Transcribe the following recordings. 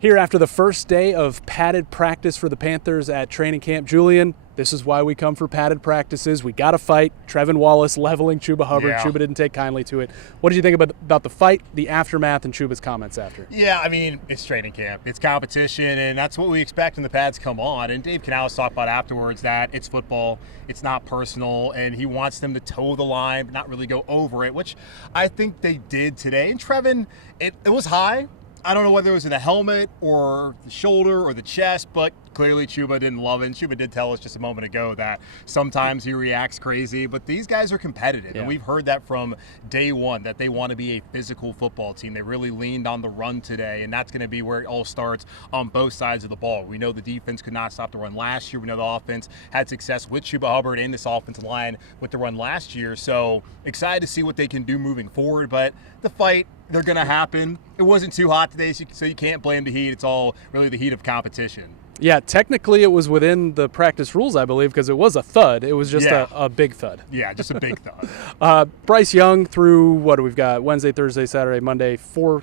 Here after the first day of padded practice for the Panthers at training camp, Julian, this is why we come for padded practices. We got to fight. Trevin Wallace leveling Chuba Hubbard. Yeah. Chuba didn't take kindly to it. What did you think about the fight, the aftermath, and Chuba's comments after? Yeah, I mean, it's training camp. It's competition, and that's what we expect when the pads come on. And Dave Canal talked about afterwards that it's football, it's not personal, and he wants them to toe the line, but not really go over it, which I think they did today. And Trevin, it was high. I don't know whether it was in the helmet or the shoulder or the chest, but clearly Chuba didn't love it. And Chuba did tell us just a moment ago that sometimes he reacts crazy, but these guys are competitive. Yeah. And we've heard that from day one, that they want to be a physical football team. They really leaned on the run today, and that's going to be where it all starts on both sides of the ball. We know the defense could not stop the run last year. We know the offense had success with Chuba Hubbard and this offensive line with the run last year. So excited to see what they can do moving forward. But the fight, they're going to happen. It wasn't too hot today, so you can't blame the heat. It's all really the heat of competition. Yeah, technically it was within the practice rules, I believe, because it was a thud. It was just a big thud. Yeah, just a big thud. Bryce Young through, what do we've got? Wednesday, Thursday, Saturday, Monday, 4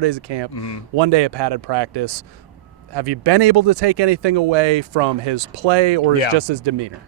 days of camp, 1 day of padded practice. Have you been able to take anything away from his play or just his demeanor?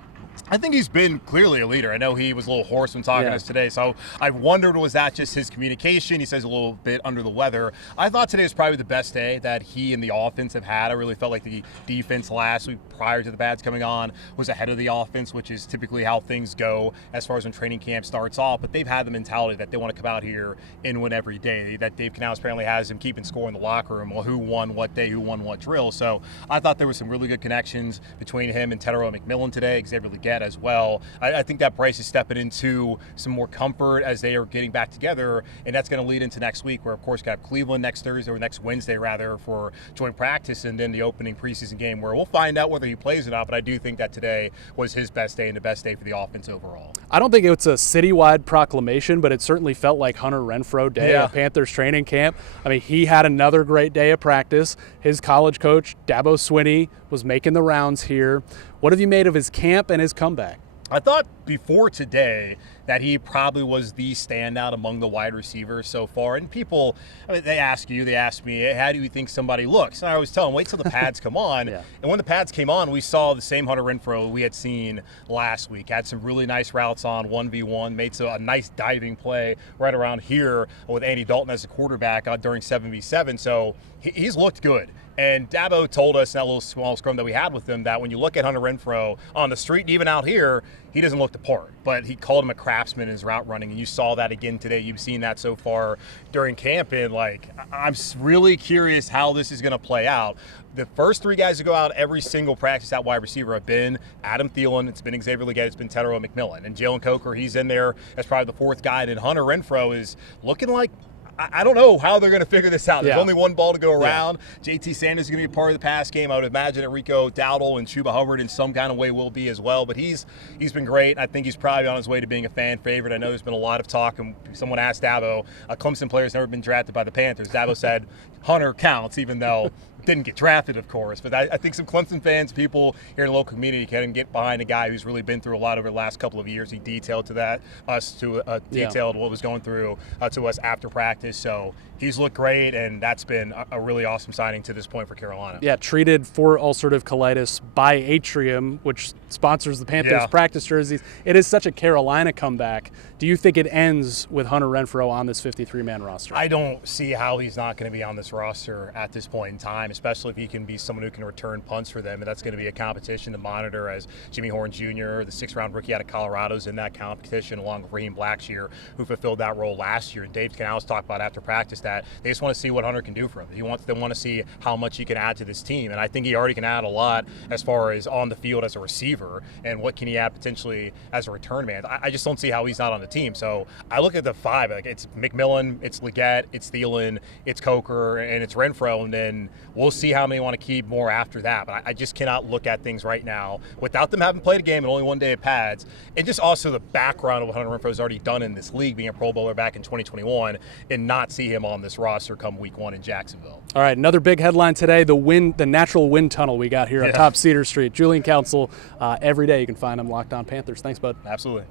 I think he's been clearly a leader. I know he was a little hoarse when talking to us today, so I wondered, was that just his communication? He says a little bit under the weather. I thought today was probably the best day that he and the offense have had. I really felt like the defense last week prior to the pads coming on was ahead of the offense, which is typically how things go as far as when training camp starts off. But they've had the mentality that they want to come out here and win every day. That Dave Canal apparently has him keeping score in the locker room. Well, who won what day, who won what drill. So I thought there were some really good connections between him and Tedero McMillan today, Xavier Legette as well. I think that Bryce is stepping into some more comfort as they are getting back together, and that's going to lead into next week, where of course we have Cleveland next Thursday, or next Wednesday rather, for joint practice, and then the opening preseason game where we'll find out whether he plays or not. But I do think that today was his best day and the best day for the offense overall. I don't think it's a citywide proclamation, but it certainly felt like Hunter Renfro day at Panthers training camp. I mean, he had another great day of practice. His college coach, Dabo Swinney, was making the rounds here. What have you made of his camp and his comeback? I thought before today that he probably was the standout among the wide receivers so far. And people, I mean, they ask me, hey, how do you think somebody looks? And I always tell them, wait till the pads come on. And when the pads came on, we saw the same Hunter Renfro we had seen last week. Had some really nice routes on 1v1, made a nice diving play right around here with Andy Dalton as a quarterback during 7v7. So he's looked good. And Dabo told us in that little small scrum that we had with him that when you look at Hunter Renfro on the street, and even out here, he doesn't look the part. But he called him a craftsman in his route running, and you saw that again today. You've seen that so far during camp, and I'm really curious how this is going to play out. The first three guys to go out every single practice at wide receiver have been Adam Thielen, it's been Xavier Legette, it's been Tedero McMillan. And Jalen Coker, he's in there as probably the fourth guy. And Hunter Renfro is looking like, I don't know how they're going to figure this out. There's only one ball to go around. JT Sanders is going to be a part of the pass game. I would imagine Enrico Dowdle and Chuba Hubbard in some kind of way will be as well. But he's been great. I think he's probably on his way to being a fan favorite. I know there's been a lot of talk, and someone asked Dabo, a Clemson player has never been drafted by the Panthers. Dabo said Hunter counts, even though didn't get drafted, of course. But I think some Clemson fans, people here in the local community, can get behind a guy who's really been through a lot over the last couple of years. He detailed detailed what was going through to us after practice. So he's looked great, and that's been a really awesome signing to this point for Carolina. Yeah, treated for ulcerative colitis by Atrium, which sponsors the Panthers practice jerseys. It is such a Carolina comeback. Do you think it ends with Hunter Renfro on this 53-man roster? I don't see how he's not going to be on this roster at this point in time, especially if he can be someone who can return punts for them. And that's going to be a competition to monitor, as Jimmy Horn Jr., the 6th-round rookie out of Colorado, is in that competition along with Raheem Blackshear, who fulfilled that role last year. And Dave Canal talked about after practice that they just want to see what Hunter can do for him. They want to see how much he can add to this team. And I think he already can add a lot as far as on the field as a receiver, and what can he add potentially as a return man. I just don't see how he's not on the team. So I look at the five. It's McMillan, it's Legette, it's Thielen, it's Coker, and it's Renfro. And then we'll see how many want to keep more after that. But I just cannot look at things right now without them having played a game and only 1 day of pads. And just also the background of what Hunter Renfro has already done in this league, being a Pro Bowler back in 2021, and not see him on this roster come week 1 in Jacksonville. All right, another big headline today, the natural wind tunnel we got here on top Cedar Street. Julian Council, every day you can find him Locked On Panthers. Thanks, bud. Absolutely.